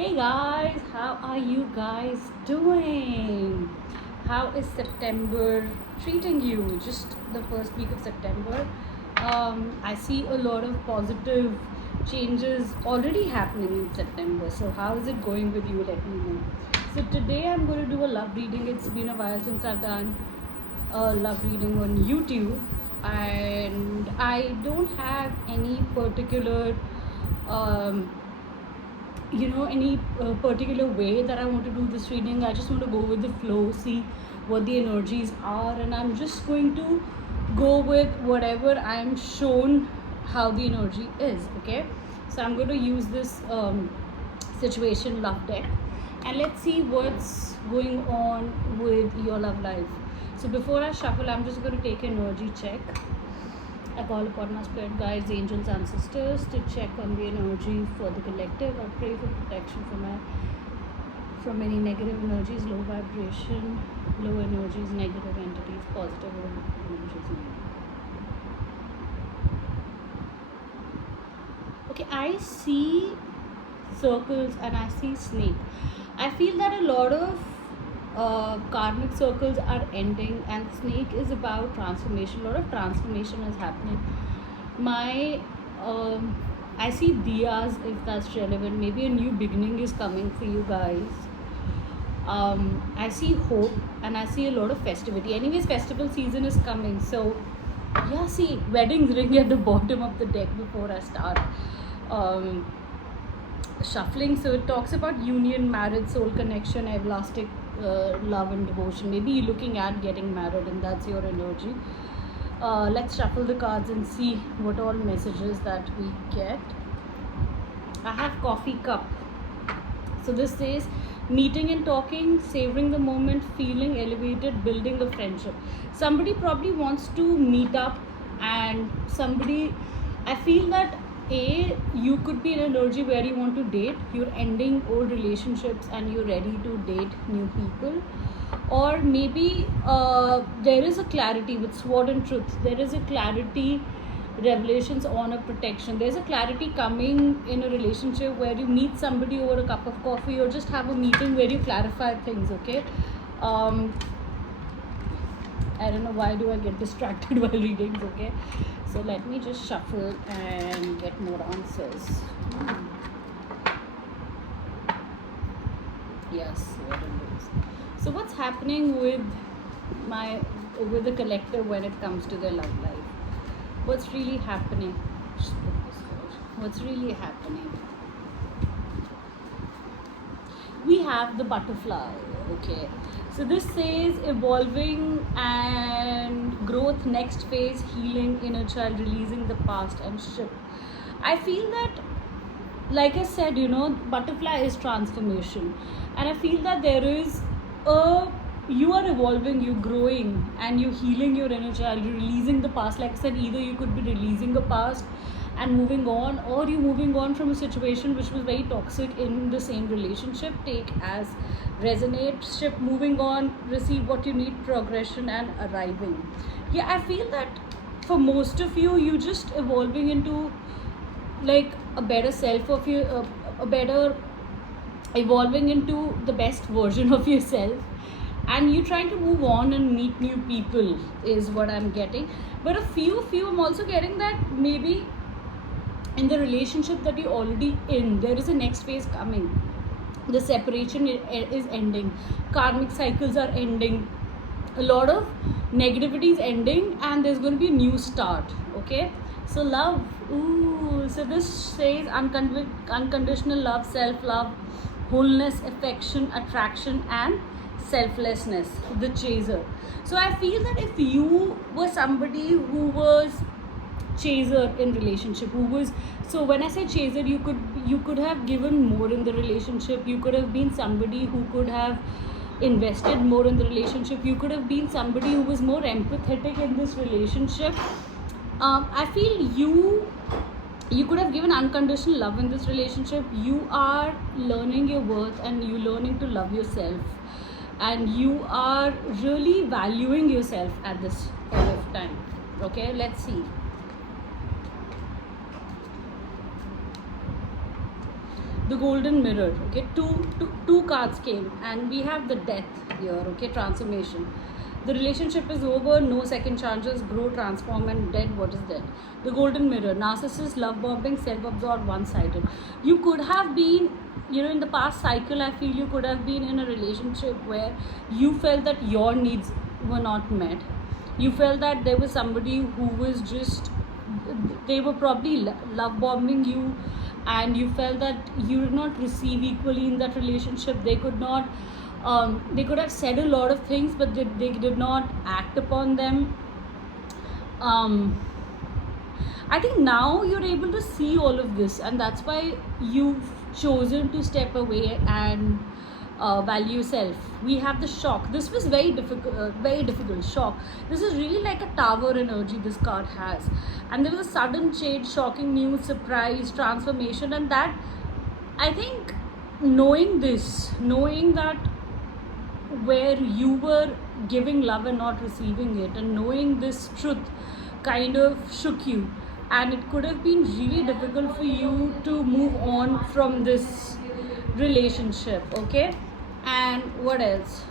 Hey guys, how are you guys doing? How is September treating you? Just the first week of September. I see a lot of positive changes already happening in September. So, how is it going with you? Let me know. So, today I'm going to do a love reading. It's been a while since I've done a love reading on YouTube, and I don't have any particular um, any particular way that I want to do this reading. I just want to go with the flow, see what the energies are, and I'm just going to go with whatever I'm shown how the energy is. Okay, so I'm going to use this situation love deck, and let's see what's going on with your love life. So before I shuffle, I'm just going to take an energy check. I call upon my spirit guides, angels, ancestors to check on the energy for the collective. I pray for protection from any negative energies, low vibration, low energies, negative entities, positive energies. Okay, I see circles and I see snake. I feel that a lot of karmic circles are ending, and snake is about transformation. A lot of transformation is happening. My I see diyas, if that's relevant. Maybe a new beginning is coming for you guys. I see hope and I see a lot of festivity. Anyways, festival season is coming. So yeah, see weddings ring at the bottom of the deck before I start um, shuffling. So it talks about union, marriage, soul connection, everlasting love and devotion. Maybe you're looking at getting married and that's your energy. Let's shuffle the cards and see what all messages that we get. I have coffee cup. So this says meeting and talking, savoring the moment, feeling elevated, building a friendship. Somebody probably wants to meet up, and somebody, I feel that you could be in an energy where you want to date, you're ending old relationships and you're ready to date new people. Or maybe there is a clarity with sword and truth. There is a clarity, revelations on a protection. There's a clarity coming in a relationship where you meet somebody over a cup of coffee or just have a meeting where you clarify things. Okay, I don't know why do I get distracted while reading. Okay, so let me just shuffle and get more answers. Yes, what it is. So what's happening with the collective when it comes to their love life? What's really happening? What's really happening? We have the butterfly. Okay, so this says evolving and growth, next phase, healing, inner child, releasing the past, and shift. I feel that, like I said, butterfly is transformation, and I feel that there is you are evolving, you're growing, and you're healing your inner child, you're releasing the past. Like I said, either you could be releasing the past and moving on, or you moving on from a situation which was very toxic in the same relationship. Take as resonate, shift, moving on, receive what you need, progression and arriving. Yeah, I feel that for most of you just evolving into like a better self of you, a better evolving into the best version of yourself, and you trying to move on and meet new people is what I'm getting. But a few I'm also getting that maybe in the relationship that you're already in, there is a next phase coming. The separation is ending, karmic cycles are ending, a lot of negativity is ending, and there's going to be a new start. Okay, so love. Ooh, so this says unconditional love, self-love, wholeness, affection, attraction and selflessness, the chaser. So I feel that if you were somebody who was chaser in relationship, who was, so when I say chaser, you could have given more in the relationship, you could have been somebody who could have invested more in the relationship, you could have been somebody who was more empathetic in this relationship. I feel you could have given unconditional love in this relationship. You are learning your worth and you learning to love yourself, and you are really valuing yourself at this point of time. Okay, let's see. the golden mirror. Okay, two cards came, and we have the death here. Okay, transformation. The relationship is over, no second chances, grow, transform, and dead. What is dead? The golden mirror, narcissist, love bombing, self absorbed, one sided. You could have been, in the past cycle, I feel you could have been in a relationship where you felt that your needs were not met. You felt that there was somebody who was just, they were probably love bombing you, and you felt that you did not receive equally in that relationship. They could not, they could have said a lot of things, but they did not act upon them. I think now you're able to see all of this, and that's why you've chosen to step away and value self. We have the shock. This was very difficult. Shock. This is really like a tower energy this card has, and there was a sudden change, shocking news, surprise, transformation, and that, I think, knowing that where you were giving love and not receiving it, and knowing this truth kind of shook you, and it could have been really difficult for you to move on from this relationship. Okay, and what else?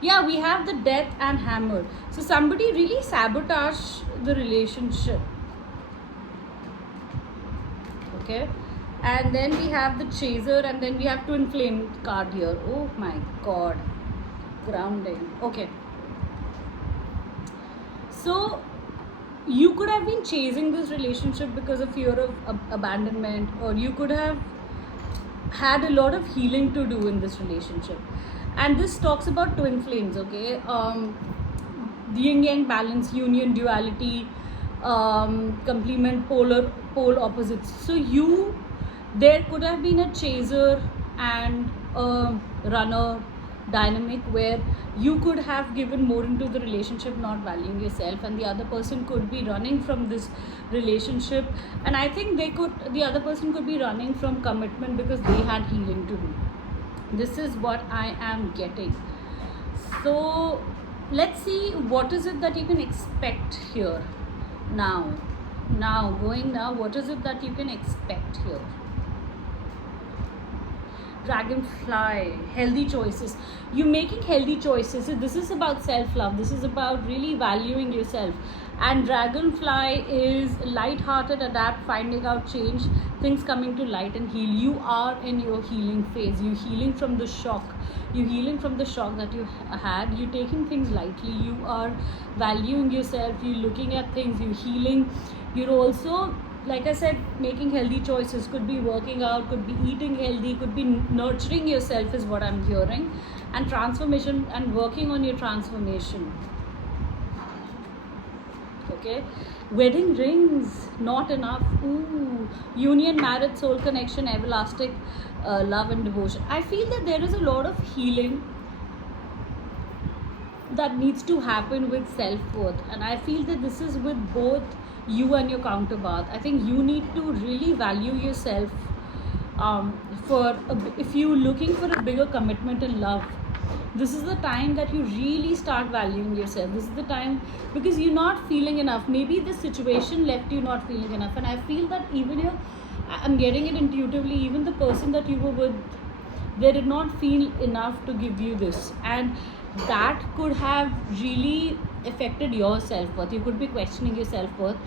Yeah, we have the death and hammer. So somebody really sabotaged the relationship. Okay, and then we have the chaser, and then we have twin flame card here. Oh my god, grounding. Okay, so you could have been chasing this relationship because of fear of abandonment, or you could have had a lot of healing to do in this relationship. And this talks about twin flames. Okay, the yin yang balance, union, duality, complement, pole opposites. So there could have been a chaser and a runner dynamic where you could have given more into the relationship, not valuing yourself, and the other person could be running from this relationship. And I think the other person could be running from commitment because they had healing to do. This is what I am getting. So let's see, what is it that you can expect here now, what is it that you can expect here? Dragonfly, healthy choices. You're making healthy choices. So this is about self-love. This is about really valuing yourself. And dragonfly is light-hearted, adapt, finding out change, things coming to light and heal. You are in your healing phase. You're healing from the shock. You're healing from the shock that you had. You're taking things lightly. You are valuing yourself. You're looking at things. You're healing. You're also, like I said, making healthy choices. Could be working out, could be eating healthy, could be nurturing yourself is what I'm hearing. And transformation, and working on your transformation. Okay, wedding rings, not enough. Ooh, union, marriage, soul connection, everlasting love and devotion. I feel that there is a lot of healing that needs to happen with self-worth, and I feel that this is with both you and your counterpart. I think you need to really value yourself. If you're looking for a bigger commitment in love, this is the time that you really start valuing yourself. This is the time, because you're not feeling enough. Maybe the situation left you not feeling enough, and I feel that I'm getting it intuitively, even the person that you were with, they did not feel enough to give you this, and that could have really affected your self-worth. You could be questioning your self-worth,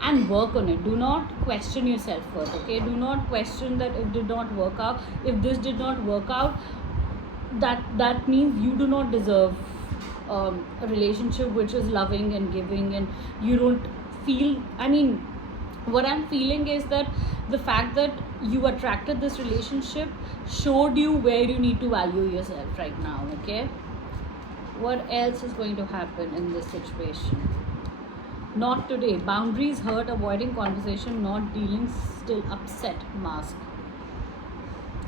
and work on it. Do not question your self-worth. Okay, do not question that if this did not work out, that means you do not deserve a relationship which is loving and giving, and you don't feel, what I'm feeling is that the fact that you attracted this relationship showed you where you need to value yourself right now. Okay, what else is going to happen in this situation? Not today. Boundaries hurt, avoiding conversation, not dealing, still upset, mask.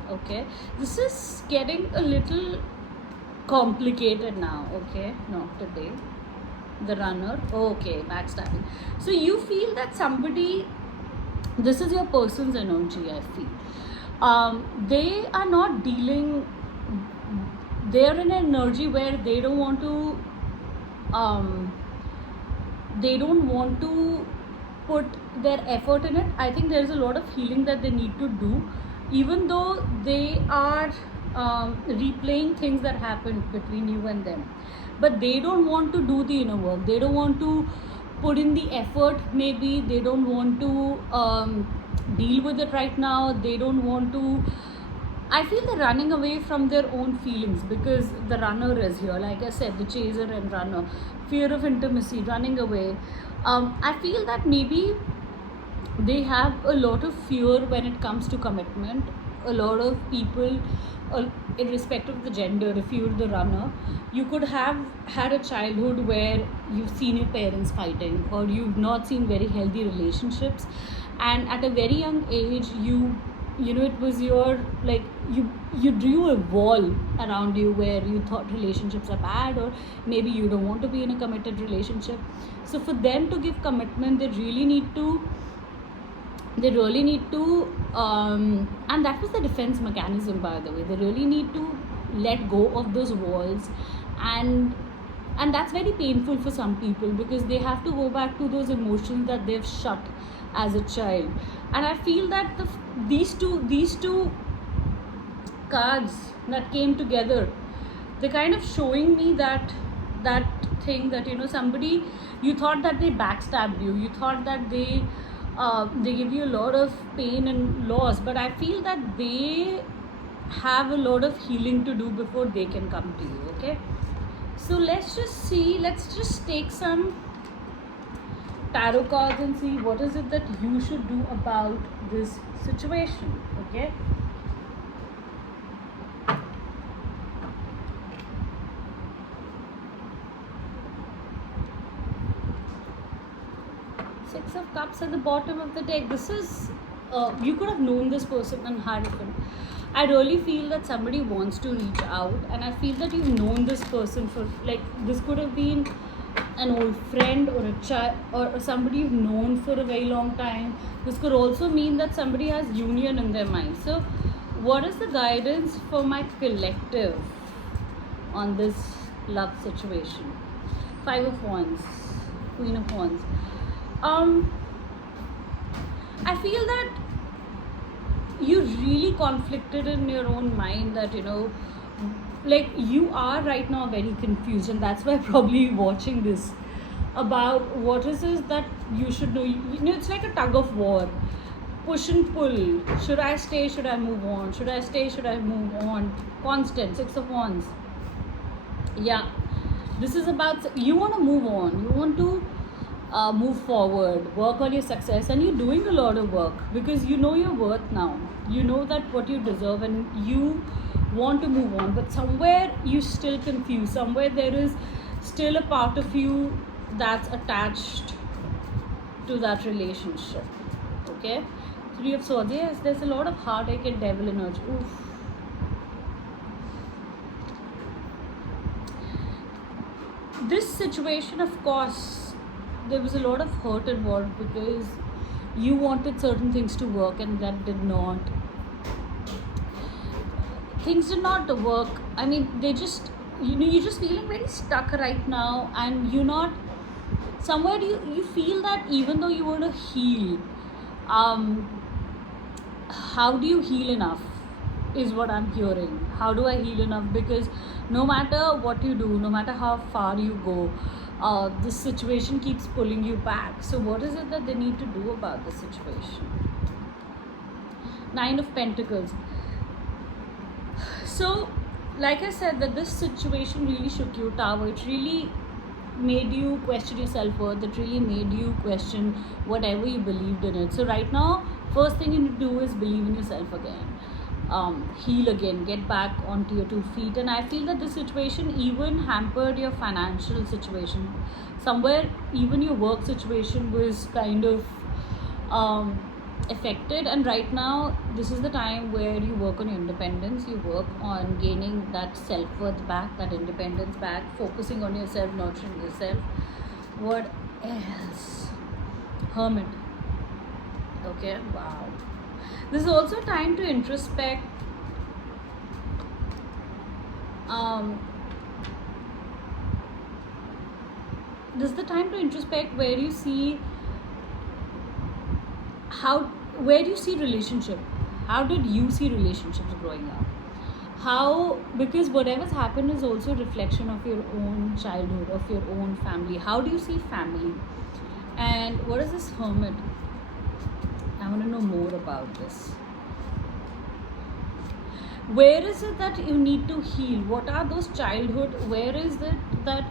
Okay, this is getting a little complicated now. Okay, not today. The runner. Okay, backstabbing. So you feel that this is your person's energy. I feel they are not dealing, they're in an energy where they don't want to they don't want to put their effort in it. I think there's a lot of healing that they need to do, even though they are replaying things that happened between you and them. But they don't want to do the inner work. They don't want to put in the effort. Maybe they don't want to deal with it right now. They don't want to. I feel they're running away from their own feelings because the runner is here. Like I said, the chaser and runner, fear of intimacy, running away. I feel that maybe they have a lot of fear when it comes to commitment. A lot of people, irrespective of the gender, if you're the runner, you could have had a childhood where you've seen your parents fighting, or you've not seen very healthy relationships, and at a very young age you know it was your, like, you drew a wall around you where you thought relationships are bad, or maybe you don't want to be in a committed relationship. So for them to give commitment, they really need to, and that was the defense mechanism, by the way. They really need to let go of those walls, and that's very painful for some people because they have to go back to those emotions that they've shut as a child. And I feel that these two cards that came together, they're kind of showing me that thing that, you know, somebody, you thought that they backstabbed you, you thought that they give you a lot of pain and loss, but I feel that they have a lot of healing to do before they can come to you. Okay, so let's just take some tarot cards and see what is it that you should do about this situation. Okay, Six of Cups at the bottom of the deck. This is you could have known this person in Hierophant. I really feel that somebody wants to reach out, and I feel that you've known this person for, like, this could have been an old friend or a child or somebody you've known for a very long time. This could also mean that somebody has union in their mind. So what is the guidance for my collective on this love situation? Five of Wands, Queen of Wands. I feel that you're really conflicted in your own mind, that, you know, like, you are right now very confused, and that's why probably watching this about what is this that you should do. You know, it's like a tug of war, push and pull. Should I stay? Should I move on? Should I stay? Should I move on? Constant. Six of Wands. Yeah, this is about, you want to move on, you want to move forward, work on your success, and you're doing a lot of work because you know your worth now. You know that what you deserve, and you want to move on, but somewhere you still confused. Somewhere there is still a part of you that's attached to that relationship. Okay, Three of Swords. Yes, there's a lot of heartache and devil energy. Oof. This situation, of course, there was a lot of hurt involved because you wanted certain things to work and that did not. Things did not work. I mean, they just, you know, you're just feeling very stuck right now, and you're not, somewhere you feel that even though you want to heal, how do you heal enough is what I'm hearing. How do I heal enough? Because no matter what you do, no matter how far you go, this situation keeps pulling you back. So what is it that they need to do about the situation? Nine of Pentacles. So, like I said, that this situation really shook you, Tower. It really made you question your self-worth. It really made you question whatever you believed in it. So right now, first thing you need to do is believe in yourself again. Heal again, get back onto your 2 feet. And I feel that this situation even hampered your financial situation. Somewhere even your work situation was kind of affected, and right now this is the time where you work on your independence, you work on gaining that self-worth back, that independence back, focusing on yourself, nurturing yourself. What else? Hermit. Okay, wow. This is also time to introspect. this is the time to introspect, where you see how, where do you see relationship, how did you see relationships growing up, how, because whatever's happened is also a reflection of your own childhood, of your own family. How do you see family? And what is this hermit? I want to know more about this. Where is it that you need to heal? What are those childhood, where is it that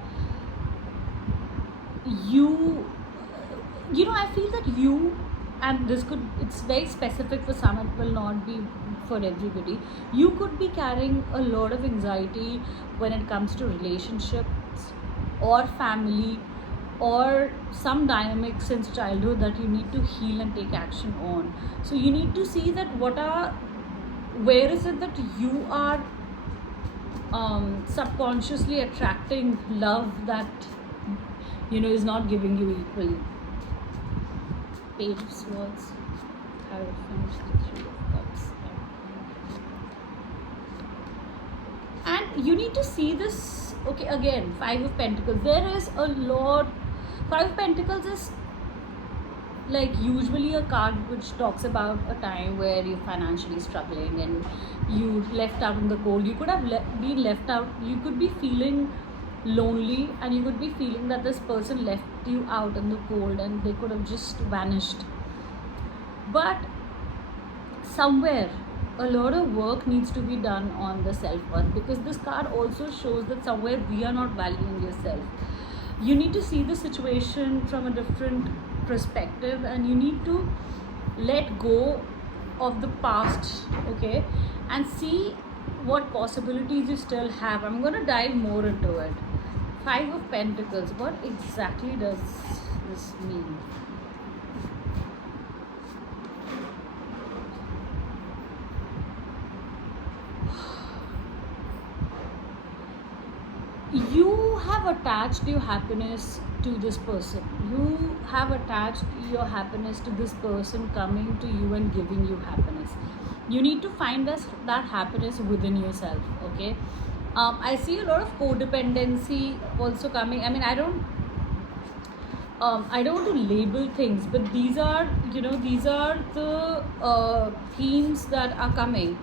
you know, I feel that you, and this could, it's very specific for some, it will not be for everybody, you could be carrying a lot of anxiety when it comes to relationships or family or some dynamics since childhood that you need to heal and take action on. So you need to see that what are, where is it that you are subconsciously attracting love that, you know, is not giving you equally. Page of Swords, Hierophant, the Three of Cups. And you need to see this, okay, again, Five of Pentacles. There is a lot, Five of Pentacles is like usually a card which talks about a time where you're financially struggling and you left out in the cold. You could have been left out, you could be feeling lonely, and you could be feeling that this person left you out in the cold and they could have just vanished. But somewhere a lot of work needs to be done on the self-worth, because this card also shows that somewhere we are not valuing yourself. You need to see the situation from a different perspective, and you need to let go of the past, okay, and see what possibilities you still have. I'm going to dive more into it. Five of Pentacles, what exactly does this mean? You have attached your happiness to this person. You have attached your happiness to this person coming to you and giving you happiness. You need to find that happiness within yourself, okay? I see a lot of codependency also coming. I mean, I don't want to label things, but these are, you know, these are the themes that are coming,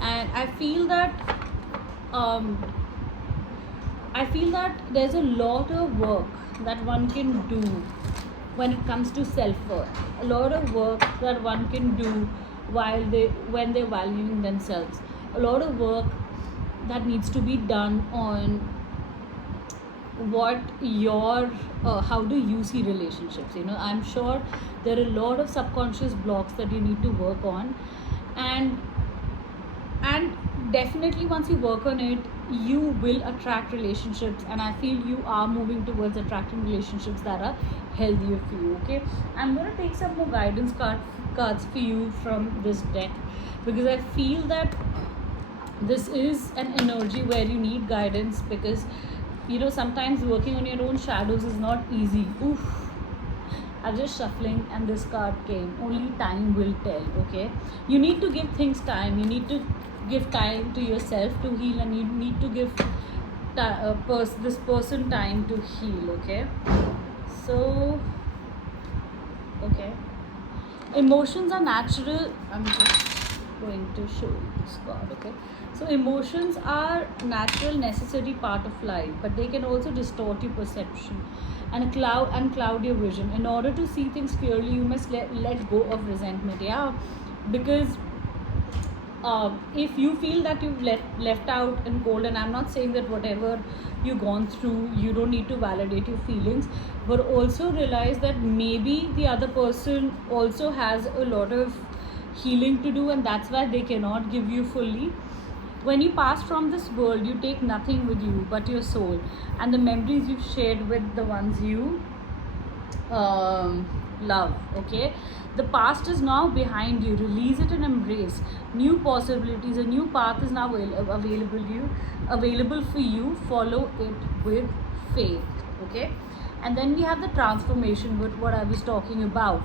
and I feel that there's a lot of work that one can do when it comes to self-worth. A lot of work that one can do when they're valuing themselves. A lot of work that needs to be done on what your how do you see relationships. You know, I'm sure there are a lot of subconscious blocks that you need to work on, and definitely once you work on it, you will attract relationships, and I feel you are moving towards attracting relationships that are healthier for you, okay? I'm going to take some more guidance cards for you from this deck, because I feel that this is an energy where you need guidance, because, you know, sometimes working on your own shadows is not easy. Oof, I was just shuffling and this card came. Only time will tell, okay? You need to give things time. You need to give time to yourself to heal, and you need to give this person time to heal, okay? So, okay. Emotions are natural. I'm just going to show you this card, okay? So emotions are natural, necessary part of life, but they can also distort your perception and cloud your vision. In order to see things clearly, you must let go of resentment, yeah? Because if you feel that you've left out in cold, and I'm not saying that whatever you've gone through, you don't need to validate your feelings, but also realize that maybe the other person also has a lot of healing to do, and that's why they cannot give you fully. When you pass from this world, you take nothing with you but your soul and the memories you've shared with the ones you love, okay? The past is now behind you. Release it and embrace new possibilities. A new path is now available for you. Follow it with faith, okay? And then we have the transformation, with what I was talking about.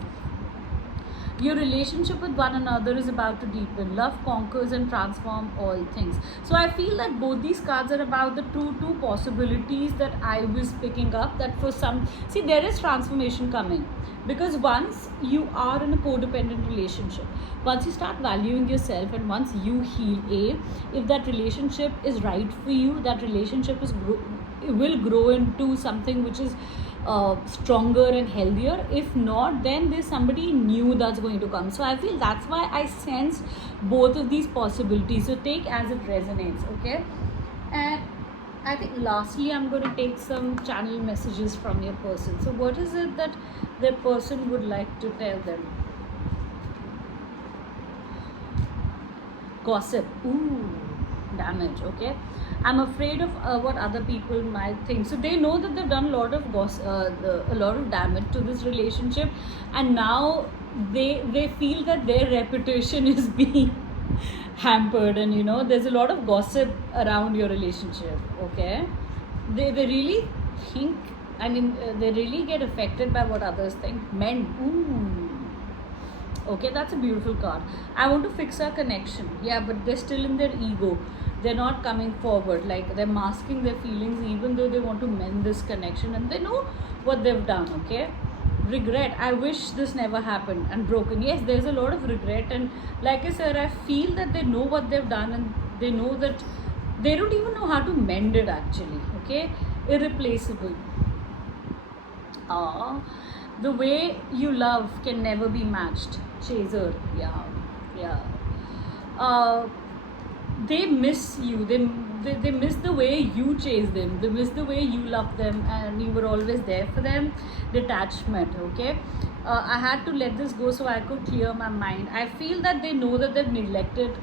Your relationship with one another is about to deepen. Love conquers and transform all things. So I feel that both these cards are about the two possibilities that I was picking up. That for some, see, there is transformation coming, because once you are in a codependent relationship, once you start valuing yourself, and once you heal, if that relationship is right for you, that relationship will grow into something which is stronger and healthier. If not, then there's somebody new that's going to come. So I feel that's why I sensed both of these possibilities. So take as it resonates, okay? And I think lastly, I'm going to take some channel messages from your person. So what is it that their person would like to tell them? Gossip. Ooh, damage. Okay. I'm afraid of what other people might think. So they know that they've done a lot of a lot of damage to this relationship, and now they feel that their reputation is being hampered, and there's a lot of gossip around your relationship. Okay, they really think. I mean, they really get affected by what others think. Men. Ooh. Okay, that's a beautiful card. I want to fix our connection. Yeah, but they're still in their ego. They're not coming forward. Like, they're masking their feelings even though they want to mend this connection, and they know what they've done. Okay, regret. I wish this never happened, and broken. Yes, there's a lot of regret, and like I said, I feel that they know what they've done, and they know that they don't even know how to mend it actually. Okay, irreplaceable. Ah, the way you love can never be matched. Chaser. Yeah, yeah. uh, they miss you. They miss the way you chase them. They miss the way you love them and you were always there for them. Detachment. Okay, I had to let this go so I could clear my mind. I feel that they know that they've neglected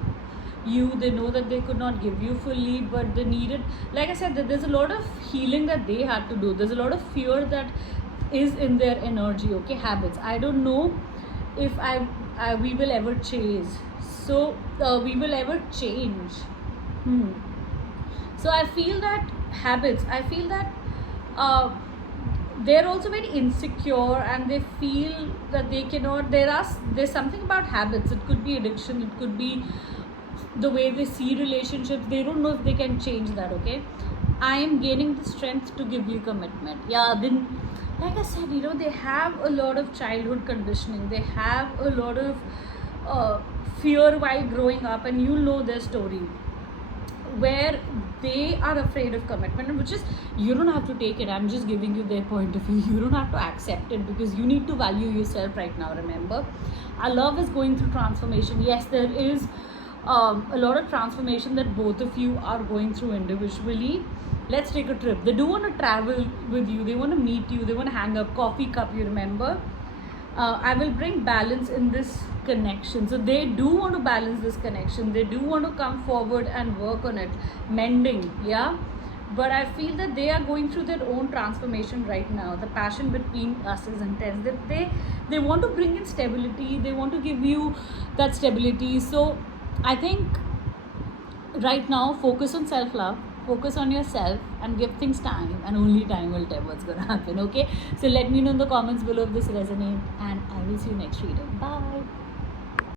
you. They know that they could not give you fully, but they needed, like I said, that there's a lot of healing that they had to do. There's a lot of fear that is in their energy. Okay, habits. I don't know if I we will ever chase. So we will ever change. So I feel that habits. I feel that uh, they're also very insecure, and they feel that they cannot. There's something about habits. It could be addiction. It could be the way they see relationships. They don't know if they can change that. Okay, I am gaining the strength to give you commitment. Yeah, then, like I said, they have a lot of childhood conditioning. They have a lot of fear while growing up, and their story, where they are afraid of commitment, which is, you don't have to take it. I'm just giving you their point of view. You don't have to accept it, because you need to value yourself right now. Remember, our love is going through transformation. Yes, there is a lot of transformation that both of you are going through individually. Let's take a trip. They do want to travel with you. They want to meet you. They want to hang up coffee cup. You remember, I will bring balance in this connection. So they do want to balance this connection. They do want to come forward and work on it, mending. Yeah, but I feel that they are going through their own transformation right now. The passion between us is intense. That they want to bring in stability. They want to give you that stability. So I think right now, focus on self-love, focus on yourself, and give things time, and only time will tell what's gonna happen. Okay, so let me know in the comments below if this resonates, and I will see you next reading. Bye.